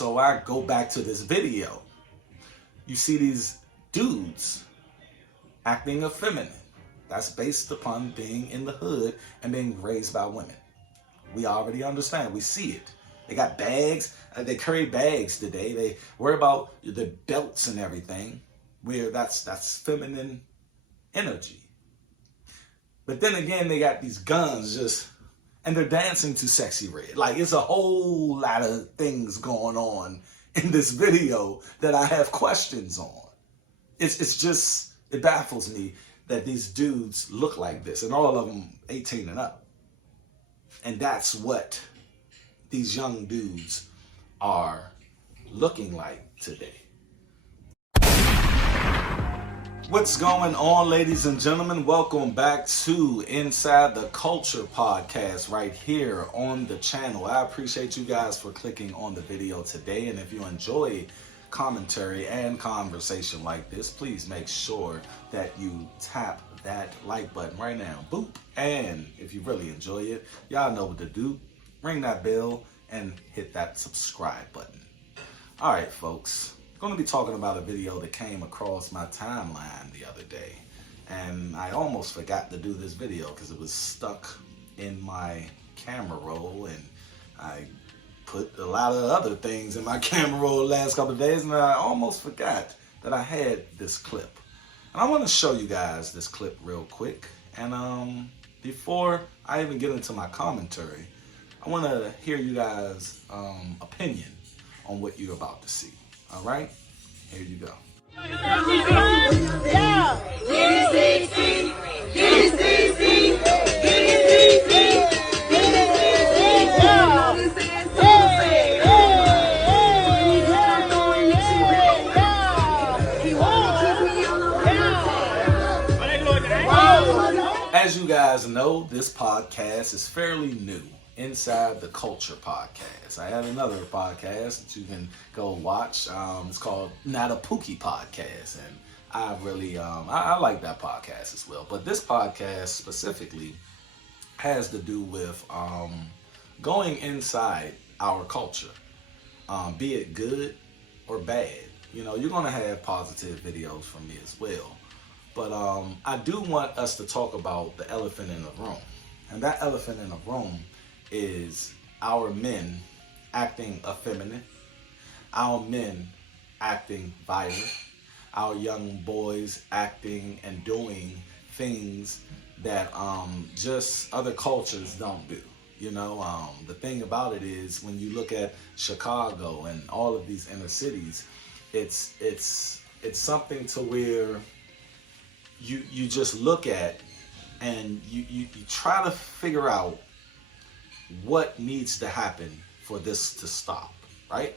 So I go back to this video. You see these dudes acting effeminate. That's based upon being in the hood and being raised by women. We already understand. We see it. They got bags. They carry bags today. They worry about the belts and everything. Where that's feminine energy. But then again, they got these guns and they're dancing to Sexy Red. Like, it's a whole lot of things going on in this video that I have questions on. It baffles me that these dudes look like this, and all of them 18 and up. And that's what these young dudes are looking like today. What's going on, ladies and gentlemen? Welcome back to Inside the Culture podcast right here on the channel. I appreciate you guys for clicking on the video today. And if you enjoy commentary and conversation like this, please make sure that you tap that like button right now. Boop. And if you really enjoy it, y'all know what to do. Ring that bell and hit that subscribe button. All right, folks. Going to be talking about a video that came across my timeline the other day, and I almost forgot to do this video because it was stuck in my camera roll, and I put a lot of other things in my camera roll the last couple of days, and I almost forgot that I had this clip. And I want to show you guys this clip real quick, and before I even get into my commentary, I want to hear you guys' opinion on what you're about to see. All right, here you go. As you guys know, this podcast is fairly new. Inside the Culture podcast. I have another podcast that you can go watch. It's called Not a POOKIE podcast, and I really I like that podcast as well. But this podcast specifically has to do with going inside our culture, be it good or bad. You know, you're gonna have positive videos from me as well. But I do want us to talk about the elephant in the room, and that elephant in the room is our men acting effeminate, our men acting violent, our young boys acting and doing things that just other cultures don't do. You know, the thing about it is when you look at Chicago and all of these inner cities, it's something to where you just look at and you try to figure out what needs to happen for this to stop, right?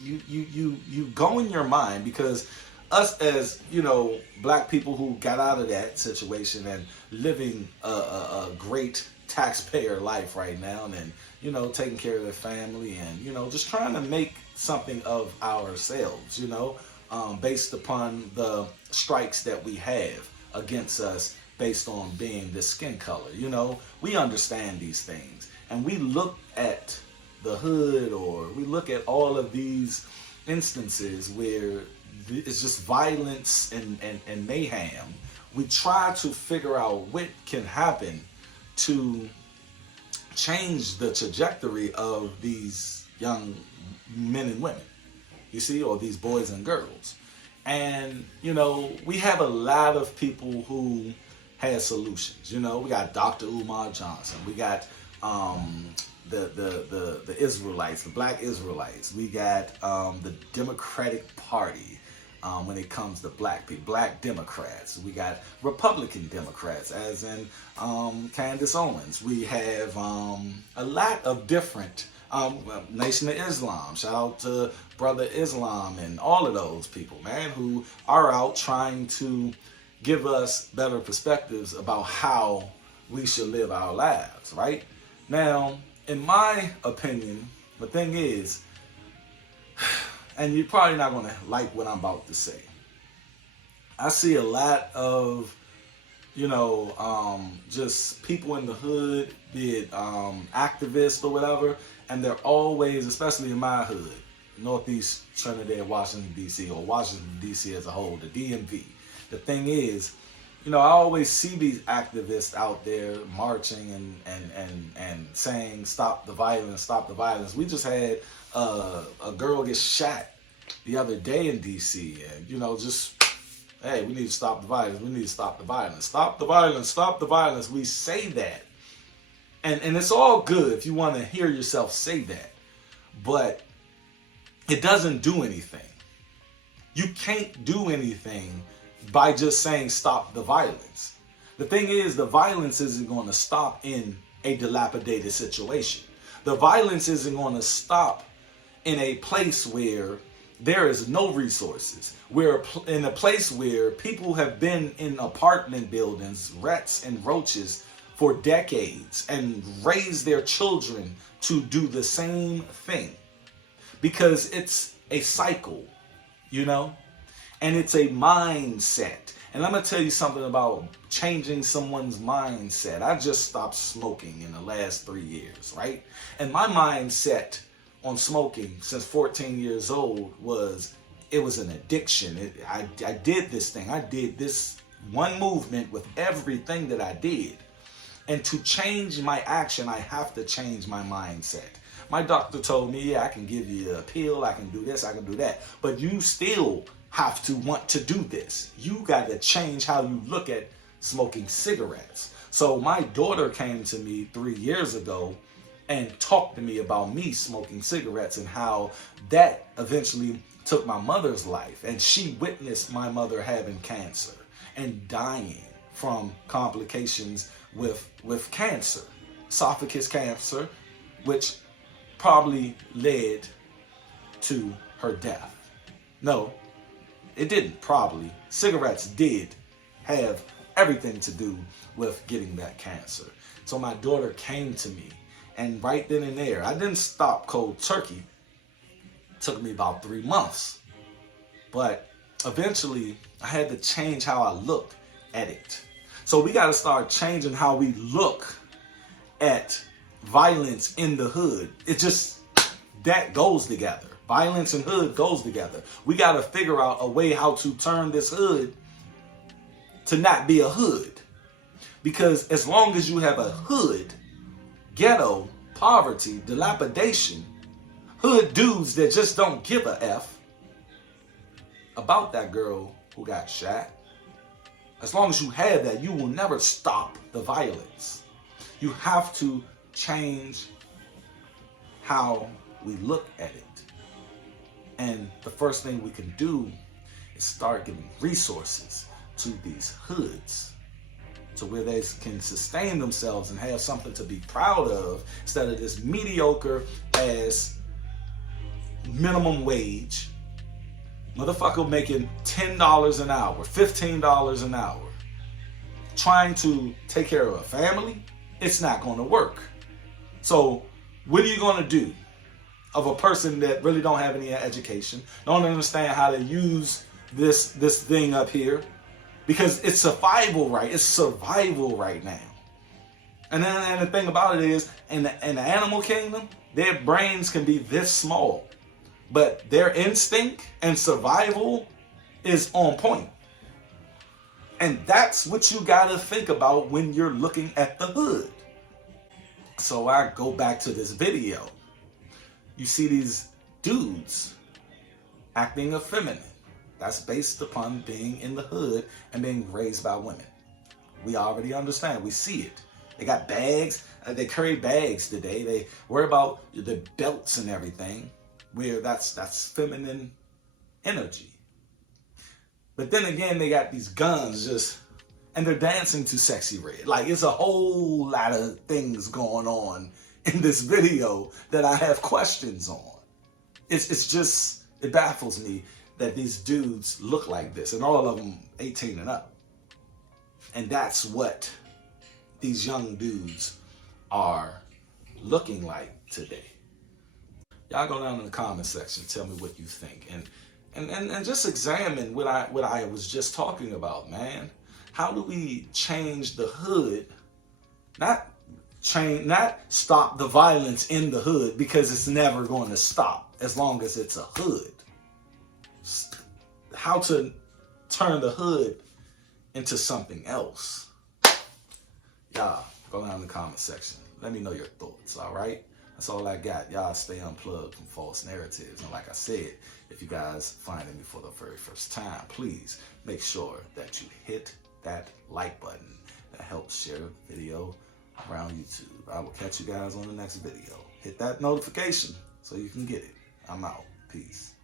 You go in your mind, because us as, you know, black people who got out of that situation and living a great taxpayer life right now, and, you know, taking care of their family and, you know, just trying to make something of ourselves, you know, based upon the strikes that we have against us based on being the skin color. You know, we understand these things, and we look at the hood, or we look at all of these instances where it's just violence and mayhem. We try to figure out what can happen to change the trajectory of these young men and women, you see, or these boys and girls. And, you know, we have a lot of people who has solutions. You know, we got Dr. Umar Johnson. We got the Israelites, the black Israelites. We got the Democratic Party when it comes to black people, black Democrats. We got Republican Democrats, as in Candace Owens. We have a lot of different Nation of Islam. Shout out to Brother Islam and all of those people, man, who are out trying to give us better perspectives about how we should live our lives, right? Now, in my opinion, the thing is, and you're probably not going to like what I'm about to say, I see a lot of, you know, just people in the hood, be it activists or whatever, And they're always, especially in my hood, Northeast Trinidad, Washington, D.C., or Washington, D.C. as a whole, the DMV. The thing is, I always see these activists out there marching and saying, stop the violence, stop the violence. We just had a girl get shot the other day in D.C. and, just, hey, we need to stop the violence. We need to stop the violence. Stop the violence. Stop the violence. We say that. And it's all good if you want to hear yourself say that. But it doesn't do anything. You can't do anything by just saying stop the violence. The thing is, the violence isn't going to stop in a dilapidated situation. The violence isn't going to stop in a place where there is no resources. We're in a place where people have been in apartment buildings, rats and roaches, for decades and raised their children to do the same thing. Because it's a cycle, and it's a mindset. And I'm going to tell you something about changing someone's mindset. I just stopped smoking in the last 3 years, right? And my mindset on smoking since 14 years old was, it was an addiction. I did this thing. I did this one movement with everything that I did. And to change my action, I have to change my mindset. My doctor told me, yeah, I can give you a pill, I can do this, I can do that. But you still have to want to do this. You got to change how you look at smoking cigarettes. So my daughter came to me 3 years ago and talked to me about me smoking cigarettes and how that eventually took my mother's life. And she witnessed my mother having cancer and dying from complications with cancer, esophagus cancer, which probably led to her death. No, it didn't probably. Cigarettes did have everything to do with getting that cancer. So my daughter came to me, and right then and there, I didn't stop cold turkey. It took me about 3 months. But eventually, I had to change how I looked at it. So we got to start changing how we look at violence in the hood. It just, that goes together. Violence and hood goes together. We got to figure out a way how to turn this hood to not be a hood. Because as long as you have a hood, ghetto, poverty, dilapidation, hood dudes that just don't give a F about that girl who got shot, as long as you have that, you will never stop the violence. You have to change how we look at it. And the first thing we can do is start giving resources to these hoods to where they can sustain themselves and have something to be proud of instead of this mediocre ass minimum wage motherfucker making $10 an hour, $15 an hour, trying to take care of a family. It's not going to work. So what are you going to do of a person that really don't have any education, don't understand how to use this thing up here? Because it's survival, right? It's survival right now. And then the thing about it is, in the animal kingdom, their brains can be this small, but their instinct and survival is on point. And that's what you gotta think about when you're looking at the hood. So I go back to this video. You see these dudes acting effeminate. That's based upon being in the hood and being raised by women. We already understand. We see it. They got bags. They carry bags today. They worry about the belts and everything. Where that's feminine energy. But then again, they got these guns and they're dancing to Sexy Red. Like, it's a whole lot of things going on in this video that I have questions on. It's just, it baffles me that these dudes look like this, and all of them 18 and up. And that's what these young dudes are looking like today. Y'all go down in the comment section, tell me what you think, and just examine what I was just talking about, man. How do we change the hood? Not not stop the violence in the hood, because it's never going to stop as long as it's a hood. How to turn the hood into something else. Y'all, go down in the comment section. Let me know your thoughts, all right? That's all I got. Y'all stay unplugged from false narratives. And like I said, if you guys finding me for the very first time, please make sure that you hit that like button. That helps share the video around YouTube. I will catch you guys on the next video. Hit that notification so you can get it. I'm out. Peace.